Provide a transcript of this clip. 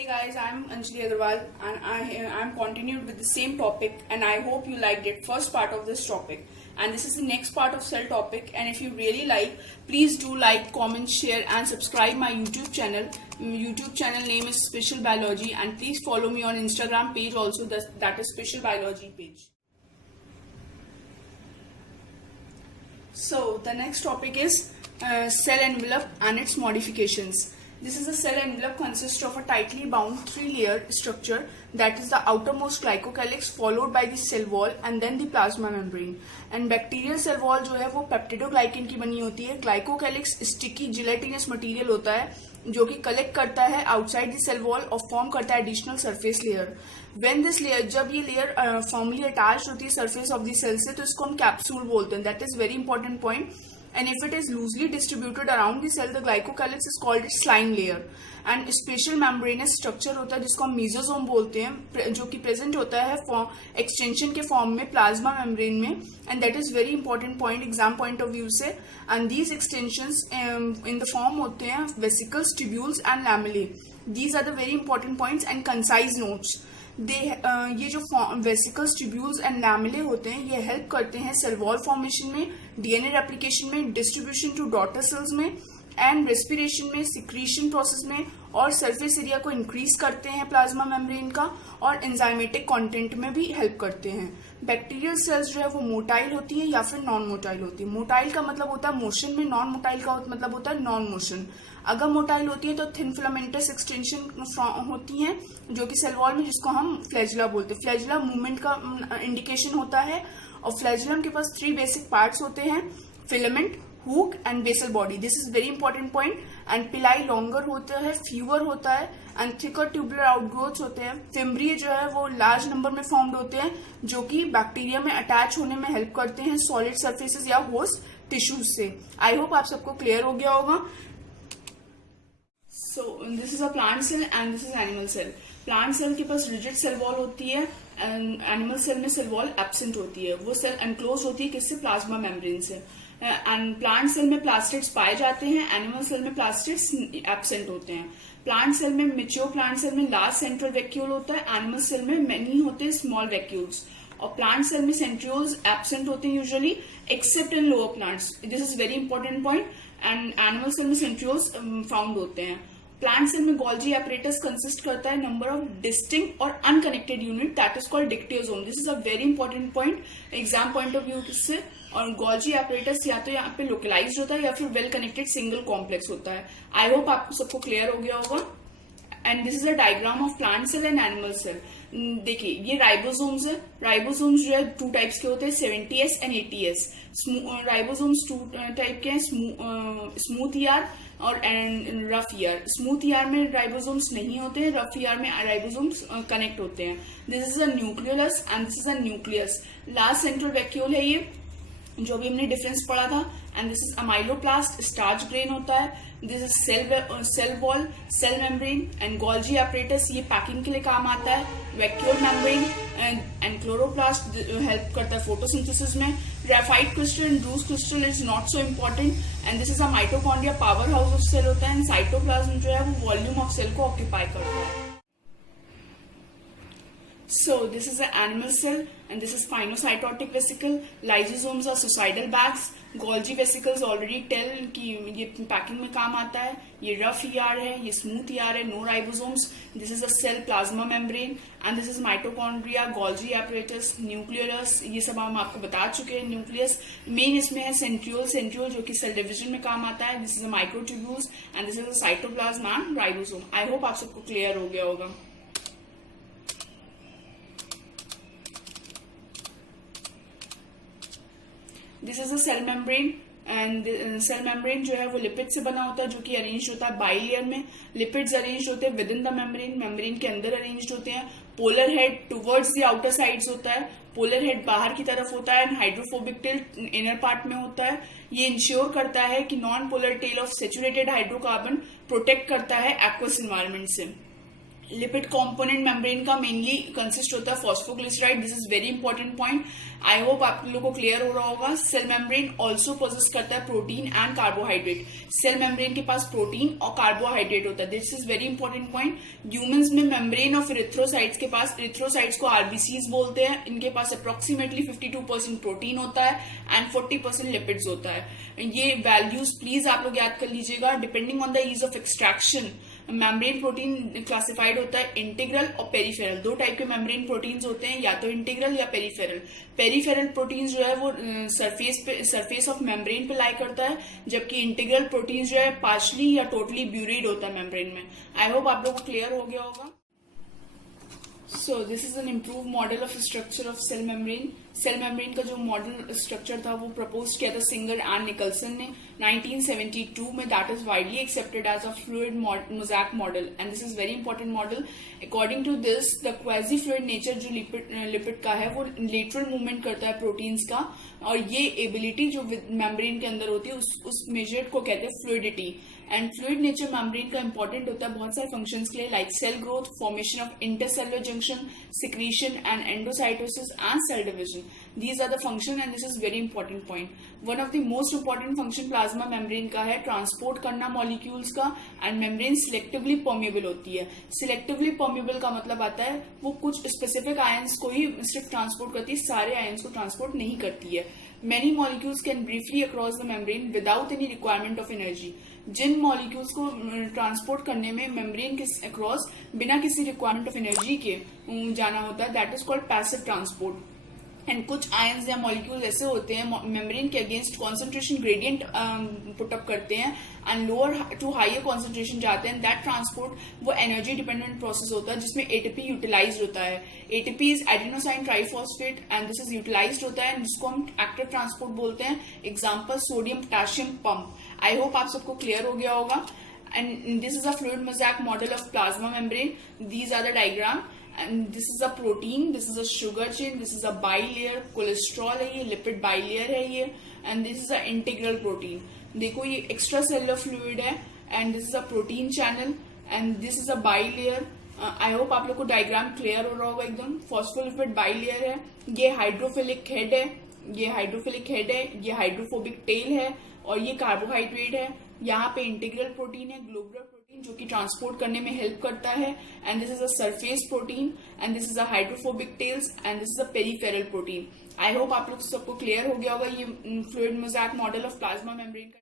Hey guys, I'm Anjali Agarwal and I'm continued with the same topic and I hope you liked it first part of this topic and this is the next part of cell topic and if you really like, please do like, comment, share and subscribe my YouTube channel. YouTube channel name is Special Biology and please follow me on Instagram page also that is Special Biology page. So the next topic is cell envelope and its modifications. This is a cell envelope consists of a tightly bound 3-layer structure that is the outermost glycocalyx followed by the cell wall and then the plasma membrane. And bacterial cell wall जो है वो peptidoglycan की बनी होती है. Glycocalyx sticky gelatinous material होता है जो कि कलेक्ट करता है आउटसाइड द सेल वॉल और फॉर्म करता है additional surface layer. When this layer जब ये लेयर फॉर्मली अटैच होती है सरफेस ऑफ द सेल से तो इसको हम कैप्सूल बोलते हैं. That is very important point. And if it is loosely distributed around the cell, the glycocalyx is called its slime layer. And special membranous structure होता है जिसको हम मेसोसोम बोलते हैं जो कि प्रेजेंट होता है एक्सटेंशन के फॉर्म में प्लाज्मा मेम्ब्रेन में. And that is very important point exam point of view से. And these extensions in the form होते हैं vesicles, tubules and lamellae. These are the very important points and concise notes. ये जो vesicles, tubules and लैमेले होते हैं ये help करते हैं सेल वॉल फॉर्मेशन में, डीएनए रेप्लिकेशन में, डिस्ट्रीब्यूशन टू डॉटर सेल्स में एंड रेस्पिरेशन में, सिक्रीशन प्रोसेस में और सरफेस एरिया को इंक्रीज करते हैं प्लाज्मा मेम्ब्रेन का और एंजाइमेटिक कंटेंट में भी हेल्प करते हैं. बैक्टीरियल सेल्स जो है वो मोटाइल होती है या फिर नॉन मोटाइल होती है. मोटाइल का मतलब होता है मोशन में, नॉन मोटाइल का मतलब होता है नॉन मोशन. अगर मोटाइल होती है तो थिन फिलामेंटस एक्सटेंशन होती हैं जो कि सेल वॉल में जिसको हम फ्लैजिला बोलते हैं. फ्लैजिला मूवमेंट का इंडिकेशन होता है और फ्लैजिलम के पास 3 बेसिक पार्ट्स होते हैं, filament, hook and basal body. This is very important point. And pili longer होता है, फ्यूअर होता है एंड थिकर ट्यूबुलर आउटग्रोथ्स होते हैं. फिम्ब्रिए जो है वो लार्ज नंबर में फॉर्म्ड होते हैं जो कि बैक्टीरिया में अटैच होने में हेल्प करते हैं सॉलिड सर्फेसेस या होस्ट टिश्यूज से. आई होप आप सबको क्लियर हो गया होगा. So this is a plant cell and this is animal cell. Plant cell के पास rigid cell wall होती है and animal cell में cell wall absent होती है. वो cell enclosed होती है किससे? प्लाज्मा मेम्ब्रेन से. And plant cell में plastids पाए जाते हैं, animal cell में plastids absent होते हैं. Plant cell में mature plant cell में large central vacuole होता है, animal cell में many होते हैं small vacuoles. और प्लांट सेल में सेंट्रियोल्स एब्सेंट होते हैं usually except in lower plants. This is very important point. And animal cell में सेंट्रियोल्स फाउंड होते हैं. प्लांट सेल में गोल्जी एपरेटस कंसिस्ट करता है नंबर ऑफ डिस्टिंक्ट और unconnected unit that is called dictyosome. This is a very important point exam point of view से. और Golgi apparatus या तो यहाँ पे लोकलाइज होता है या फिर वेल कनेक्टेड सिंगल कॉम्प्लेक्स होता है. आई होप आपको सबको क्लियर हो गया होगा. And this is a diagram of plant cell and animal cell. देखिए ये राइबोसोम्स है. राइबोसोम्स जो है 2 टाइप्स के होते हैं, 70S and 80S. Ribosomes 2 type के हैं, स्मूथ ईआर और रफ ईआर. स्मूथ ईआर में राइबोसोम्स नहीं होते हैं, रफ ईआर में राइबोसोम्स कनेक्ट होते हैं. This is a nucleolus and this is a nucleus. Last central vacuole है ये जो भी हमने डिफरेंस पढ़ा था. And this is amyloplast, starch grain होता है. This is cell wall, cell membrane and Golgi apparatus ये पैकिंग के लिए काम आता है. Vacuole membrane and chloroplast help करता है फोटोसिंथेसिस में. Graphite crystal and druse crystal is not so important. And this is a mitochondria power house of cell होता है. एंड साइटोप्लाज्म जो है वो वॉल्यूम ऑफ सेल को ऑक्यूपाई करता है. So this is an animal cell and this is pinocytotic vesicle. Lysosomes are suicidal bags. Golgi vesicles already tell कि ये पैकिंग में काम आता है. ये रफ ER है, ये स्मूथ ER है, no ribosomes. This is a cell plasma membrane and this is mitochondria, Golgi apparatus, nucleolus. ये सब हम आपको बता चुके हैं. न्यूक्लियस मेन इसमें है सेंट्रियोल. सेंट्रियोल जो कि सेल डिविजन में काम आता है. This is a microtubules and this is a cytoplasm and ribosome. I hope आप सबको क्लियर हो गया होगा. This is a cell membrane and cell membrane जो है वो लिपिड से बना होता है जो कि अरेंज होता है बाई लेयर में. लिपिड्स अरेंज होते हैं with in the membrane, membrane के अंदर अरेंज होते हैं. Polar head towards the outer sides होता है. पोलर हेड बाहर की तरफ होता है and hydrophobic tell inner part में होता है. ये इंश्योर करता है कि non polar tail of saturated hydrocarbon protect करता है एक्वस इन्वायरमेंट से. लिपिड कंपोनेंट मेम्ब्रेन का मेनली कंसिस्ट होता है phosphoglyceride. This is very important point. I hope आप लोगों को क्लियर हो रहा होगा. सेल मेम्ब्रेन ऑल्सो पोजेस करता है protein and carbohydrate. Cell membrane के पास प्रोटीन और कार्बोहाइड्रेट होता है. This is very important point. Humans में मेम्ब्रेन ऑफ इरिथ्रोसाइट्स के पास, इरिथ्रोसाइट्स को आरबीसीज बोलते हैं, इनके पास अप्रोक्सीमेटली 52% प्रोटीन होता है एंड 40% लिपिड्स होता है. ये वैल्यूज प्लीज आप लोग याद कर लीजिएगा. Depending on the ease of extraction membrane protein classified होता है इंटीग्रल और पेरिफेरल. दो टाइप के मेम्ब्रेन प्रोटीन्स होते हैं, या तो इंटीग्रल या पेरिफेरल. पेरिफेरल प्रोटीन्स जो है वो सरफेस ऑफ मेम्ब्रेन पे लाई करता है, जबकि इंटीग्रल प्रोटीन्स जो है पार्शली या टोटली ब्यूरिड होता है मेम्ब्रेन में. आई होप आप लोग को क्लियर हो गया होगा. So this is an improved model of structure of cell membrane. Cell membrane का जो मॉडल स्ट्रक्चर था वो प्रपोज किया था सिंगर एंड निकल्सन ने 1972 में. That is widely accepted as a fluid mosaic model and this is very important model. According to this the quasi fluid nature जो lipid का है वो लेटरल मूवमेंट करता है प्रोटीन्स का, और ये एबिलिटी जो मेम्ब्रेन के अंदर होती है उस मेजर को कहते हैं fluidity. And fluid nature membrane का इंपॉर्टेंट होता है बहुत सारे फंक्शंस के लिए, like cell growth, formation of intercellular junction, secretion and endocytosis and cell division. These are the function and this is very important point. One of the most important function plasma membrane का है transport करना molecules का, and membrane selectively permeable होती है. Selectively permeable का मतलब आता है वो कुछ स्पेसिफिक आयंस को ही सिर्फ ट्रांसपोर्ट करती है, सारे आयंस को ट्रांसपोर्ट नहीं करती है. Many molecules can briefly across the membrane without any requirement of energy. जिन मॉलिक्यूल्स को ट्रांसपोर्ट करने में मेम्ब्रेन के अक्रॉस बिना किसी रिक्वायरमेंट ऑफ एनर्जी के जाना होता है, that is called passive transport. And कुछ आयंस या मॉलिक्यूल्स ऐसे होते हैं मेम्ब्रेन के अगेंस्ट कॉन्सेंट्रेशन ग्रेडियंट पुटअप करते हैं and lower to higher concentration जाते हैं. दैट ट्रांसपोर्ट वो एनर्जी डिपेंडेंट प्रोसेस होता है जिसमें एटीपी यूटिलाइज होता है. ATP is adenosine triphosphate and this is utilise होता है, जिसको हम एक्टिव ट्रांसपोर्ट बोलते हैं. Example sodium potassium pump. I hope आप सबको क्लियर हो गया होगा. And this is a fluid mosaic model of plasma membrane. These are the diagram. And this is a protein, this is a sugar chain, this is a bilayer, cholesterol है ये, lipid bilayer है ये, and this is a integral protein. देखो ये extra cellular fluid है, and this is a protein channel, and this is a bilayer. I hope आप लोग को डायग्राम क्लियर हो रहा होगा एकदम. फॉस्फोलिपिड बाइलेयर है, ये हाइड्रोफिलिक हेड है, ये हाइड्रोफिलिक हेड है, ये हाइड्रोफोबिक टेल है, और ये कार्बोहाइड्रेट है. यहाँ पे इंटीग्रल प्रोटीन है, ग्लोबुलर प्रोटीन, जो कि ट्रांसपोर्ट करने में हेल्प करता है. And this is a surface protein and this is a hydrophobic tails and this is a peripheral protein. I hope आप लोग सबको क्लियर हो गया होगा ये fluid mosaic model of plasma membrane का.